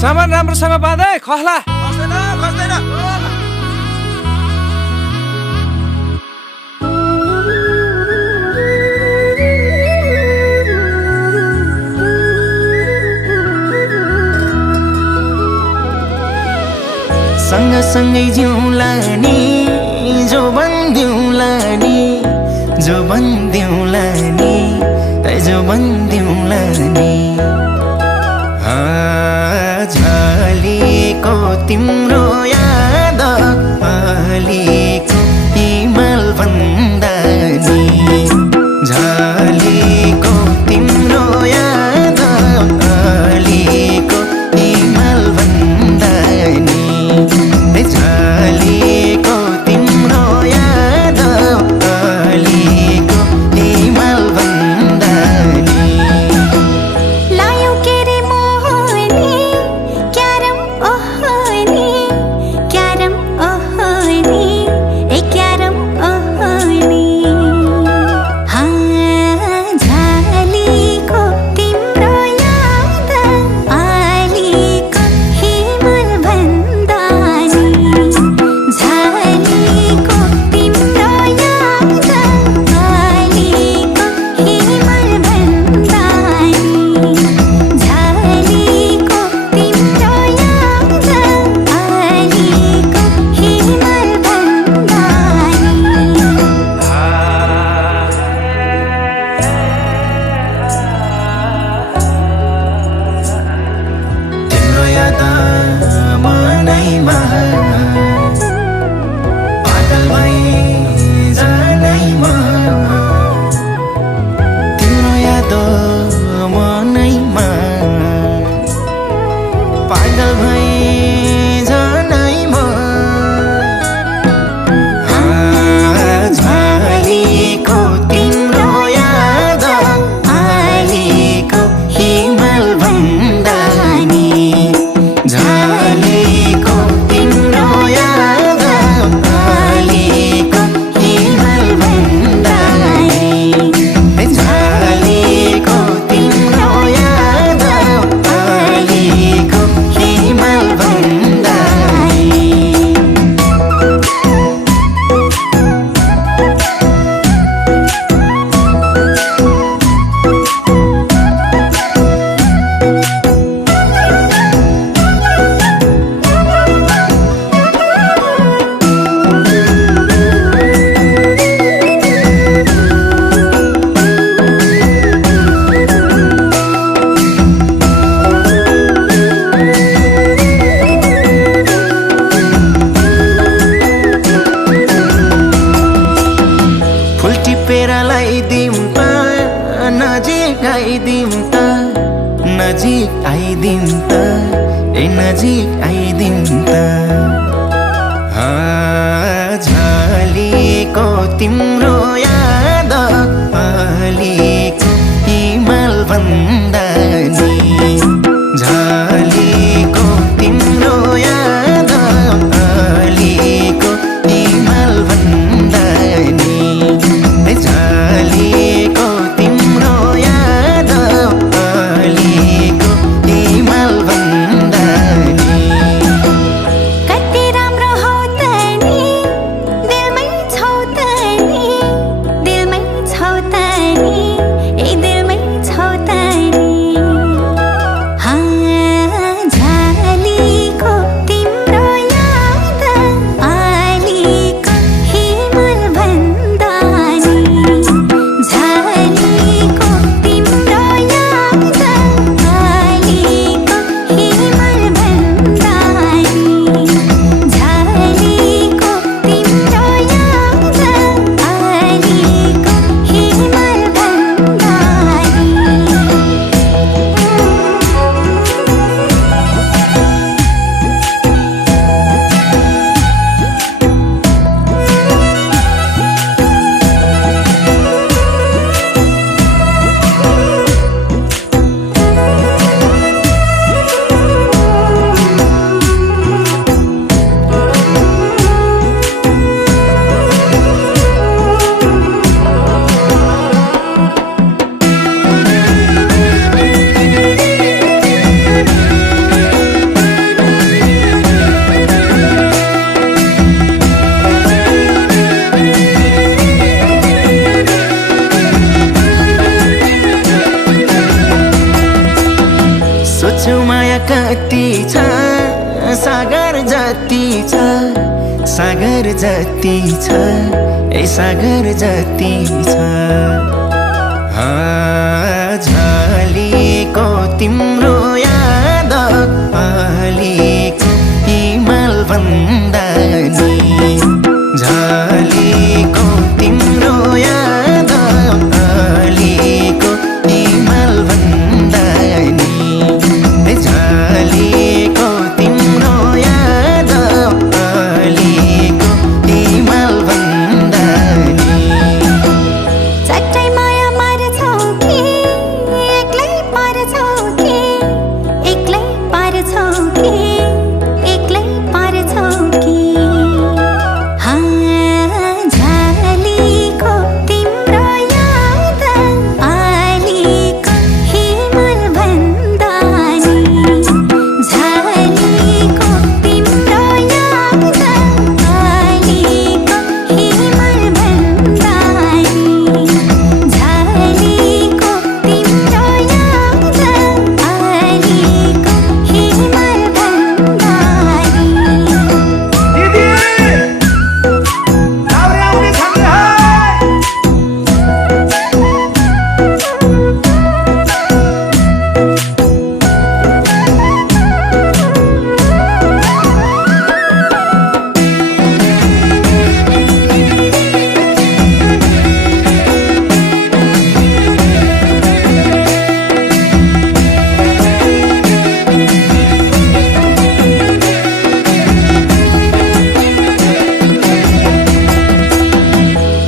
सामान राम्रोसँग बाँधे खस्ला खस्दैन सँगसँगै जिउँला नि जो बन्दिउँला नि जो बन्दिउँला नि जो बन्दिउँला नि झलेको तिम्रो याद अलिको हिमाल भन्दा नि झलेको तिम्रो याद अलिको हिमाल भन्दा नि झलेको तिम्रो याद अलिको हिमाल भन्दा नि लायौ के रे मोहनी क्यारम ओहनी ए क्यारम ओहनी झलेको तिम्रो याद अलिको हिमाल भन्दा नि झलेको तिम्रो याद अलिको हिमाल भन्दा नि झलेको तिम्रो याद अलिको हिमाल भन्दा तिम्रो याद मनैमा पागल भई जानैमा तिम्रो याद मनैमा पागल भई जानैमा झलेको तिम्रो याद अलिको हिमाल भन्दा नि झलेको तिम्रो याद अलिको हिमाल भन्दा नि झलेको तिम्रो याद अलिको हिमाल भन्दा नि फुल टिपेर लगाइदिउँ त नजिक आइदिउँ त नजिक आइदिउँ त नजिक आइदिउँ त झलेको तिम्रो याद अलिको हिमाल भन्दा नि झलेको तिम्रो याद अलिको हिमाल भन्दा नि झलेको तिम्रो याद अलिको हिमाल भन्दा नि कति राम्रो हौ त नि दिलमै छौ त नि सागर जति छ ए सागर जति छ झलेको तिम्रो याद अलिको हिमाल भन्दा नि झलेको तिम्रो याद अलिको हिमाल भन्दा नि झलेको तिम्रो याद अलिको हिमाल भन्दा नि चट्टै माया मार्छौ कि एक्लै पार्छौ कि एक्लै पार्छौ कि एक्लै पार्छौ कि झलेको तिम्रो याद अलिको हिमाल भन्दा नि झलेको तिम्रो याद अलिको हिमाल भन्दा नि झलेको तिम्रो याद अलिको हिमाल भन्दा नि दिदी लाउरे आउने छन् है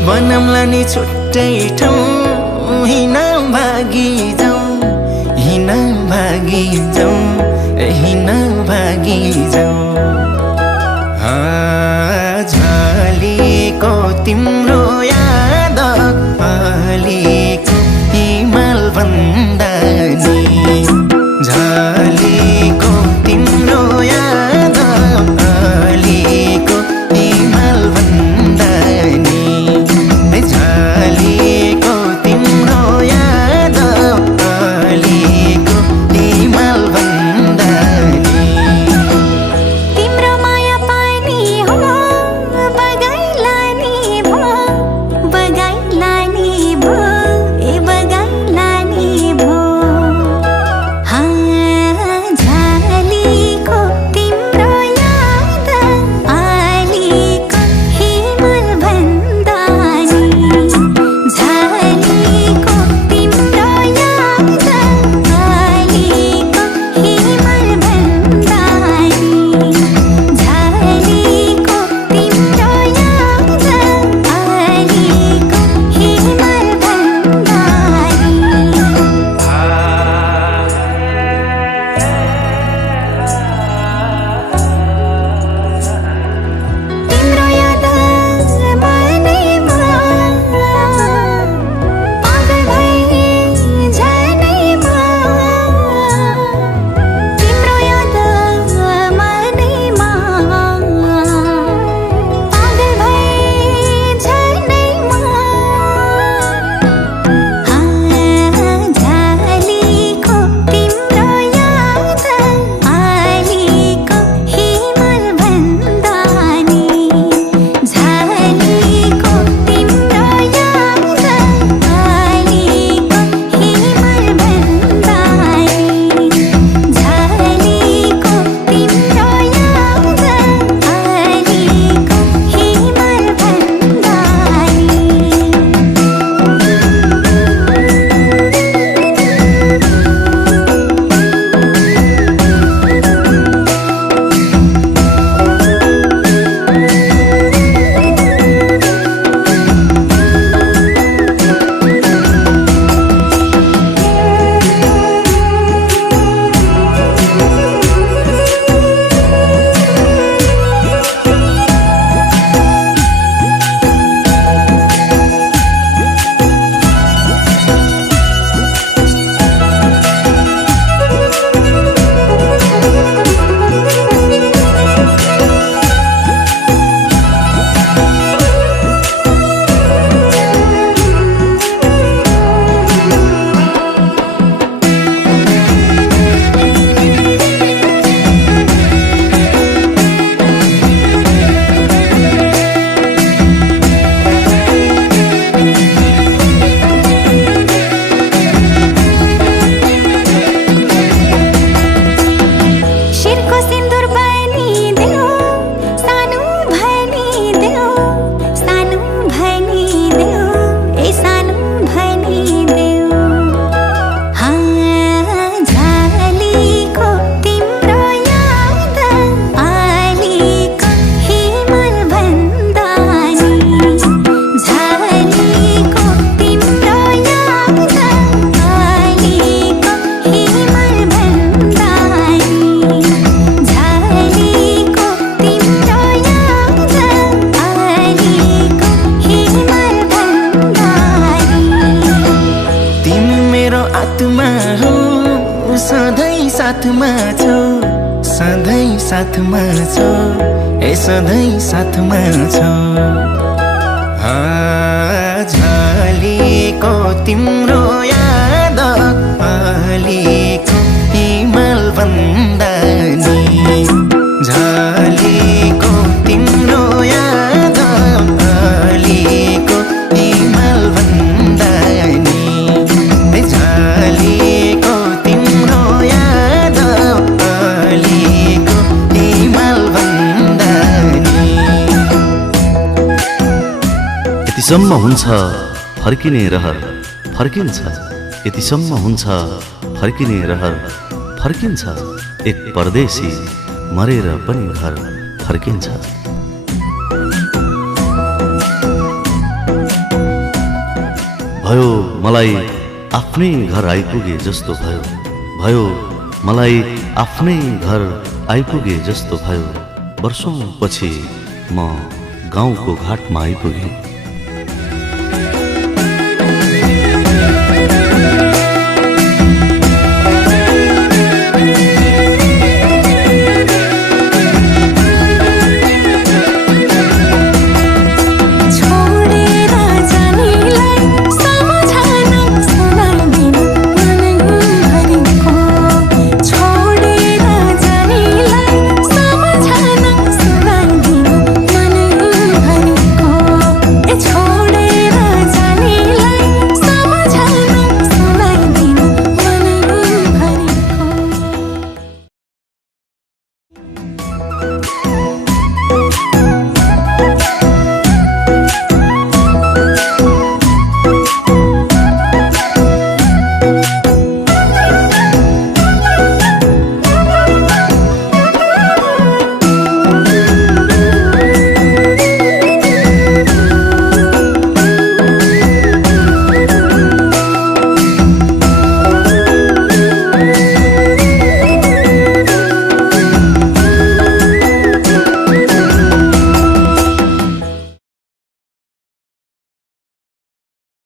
बनाउँला नि छुट्टै ठाउँ हिँड भागी जाउँ हिँड भागी जाउँ हिँड भागी जाउँ झलेको तिम्रो याद अलिको हिमाल भन्दा नि झलेको तिम्रो याद अलिको हिमाल भन्दा नि झलेको तिम्रो याद अलिको हिमाल भन्दा नि तिम्रो माया पानी हो बगाइला नि भो साथमा छौ ए सधैँ साथमा छौ झलेको तिम्रो याद अलीको हिमाल भन्दा नि झलेको तिम्रो याद अलीको हिमाल भन्दा नि झलेको तिम्रो याद अलीको हिमाल भन्दा नि यतिसम्म हुन्छ फर्किने रहर फर्किन्छ यतिसम्म हुन्छ फर्किने रहर फर्किन्छ एक परदेशी मरेर पनि घर फर्किन्छ भयो मलाई आफ्नै घर आइपुगे जस्तो भयो मलाई आफ्नै घर आइपुगे जस्तो भयो वर्षौं पछि म गाउँको घाटमा आइपुगे